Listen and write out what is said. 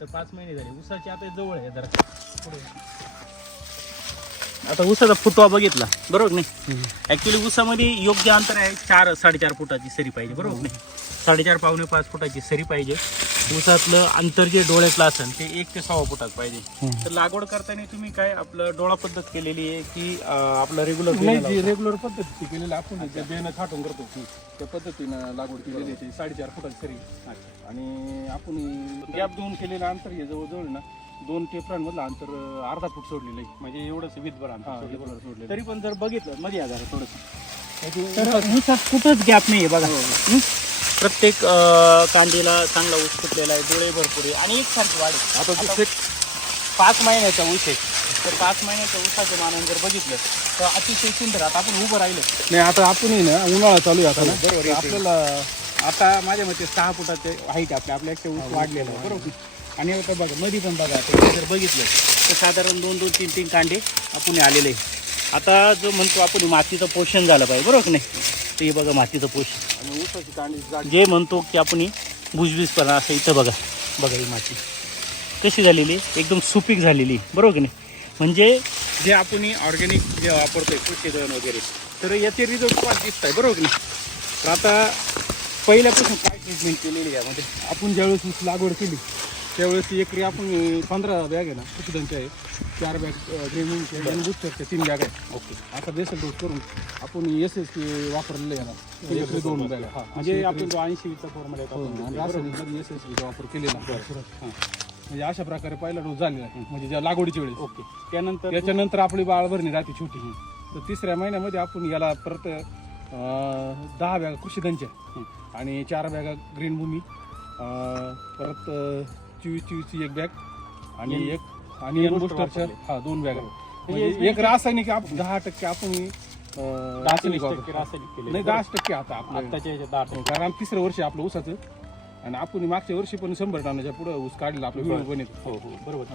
तर पाच महिने झाले. उसाची आता जवळ आहे जरा. पुढे. आता ऊसाचा फुटवा बघितला बरोबर नाही? ऍक्च्युली ऊसामध्ये योग्य अंतर आहे चार साडेचार फुटाची सरी पाहिजे बरोबर नाही? साडेचार पावणे पाच फुटाची सरी पाहिजे. ऊसातलं अंतर जे डोळ्यातलं असेल ते एक ते सव्वा फुटात पाहिजे. तर लागवड करताना तुम्ही काय आपलं डोळा पद्धत केलेली आहे की आपलं रेग्युलर रेग्युलर पद्धती केलेली आपण बेनं थाटून करतो त्या पद्धतीनं लागवड केलेली आहे ती साडेचार फुटाची सरी. आणि आपण गॅप देऊन केलेलं अंतर हे जवळजवळ ना दोन टेपरांमधलं अंतर अं, अर्धा फूट सोडलेलं आहे म्हणजे एवढंच विधभर अंतर हा, सोडलं. विधभर सोडलेलं. तरी पण जर बघितलं मध्ये आजार थोडस त्याची तर ऊसात कुठंच गॅप नाही आहे बघा हं? प्रत्येक अं, कांदीला चांगला ऊस फुटलेला आहे डोळे भरपूर आहे आणि एकसारखी वाढ आहे. आता पाच महिन्याचा ऊस आहे तर पाच महिन्याच्या ऊसाच्या मानाने जर बघितलं तर अतिशय सुंदर आता आपण उभं राहिलं नाही आता आपण ना उन्हाळा चालू आहे आता ना बरोबर तर. आपल्याला आता माझ्या मते सहा फुटाचे हाईट आपल्या आपल्या एकट्या ऊस वाढलेला आहे बरोबर आणि आता बघा मध्ये पण बघा ते जर बघितलं तर साधारण दोन दोन तीन तीन कांडे आपण आलेले. आता जो म्हणतो आपण मातीचं पोषण झालं पाहिजे बरोबर नाही तर हे बघा मातीचं पोषण आणि ऊसाची कांडी जे म्हणतो की आपण भुजबीजपणा असं इथं बघा बघा ही माती कशी झालेली? एकदम सुपीक झालेली. बरोबर की नाही म्हणजे जे आपण ऑर्गॅनिक जे वापरतोय कृषी धन वगैरे तर याचे रिझल्ट पण दिसत आहे बरोबर की नाही तर आता पहिल्यापासून काय ट्रीटमेंट केलेली यामध्ये आपण ज्यावेळेस लागवड केली त्यावेळेस एकरी आपण पंधरा बॅग आहे ना कुशदांच्या आहे चार बॅग ग्रेमिंगचे आणि बुस्टरच्या तीन बॅग आहे ओके. आता बेसल डोस करून आपण एस एस पी वापरलेलं आहे ना एकरी दोन बॅग हा म्हणजे आपण जो ऐंशीचा फॉर्म्युला आणि रासायनिकमध्ये एस एस पीचा वापर केलेला हां. म्हणजे अशा प्रकारे पहिला डोस झालेला आहे. म्हणजे ज्या लागवडीच्या वेळेस. ओके. त्यानंतर त्याच्यानंतर आपली बाळ भरणी राहते छोटी. तर तिसऱ्या महिन्यामध्ये आपण याला परत दहा बॅगा कृषीधनच्या आणि चार बॅगा ग्रीन भूमी परत चोवीस चोवीसची एक बॅग आणि एक आणि बूस्टर बुस्टरच्या. हा दोन बॅगा म्हणजे म्हणजे एक रासायनिक आप- दहा टक्के आपण अं, रासायनिक वापरतो. नाही दहा टक्के आता आपलं. कारण तिसरं वर्ष आपलं ऊसाचं आणि आपण मागच्या वर्षी पण शंभर टनाच्या पुढे ऊस काढला आपलं बरं. व्हिडिओ बनत हो हो बरोबर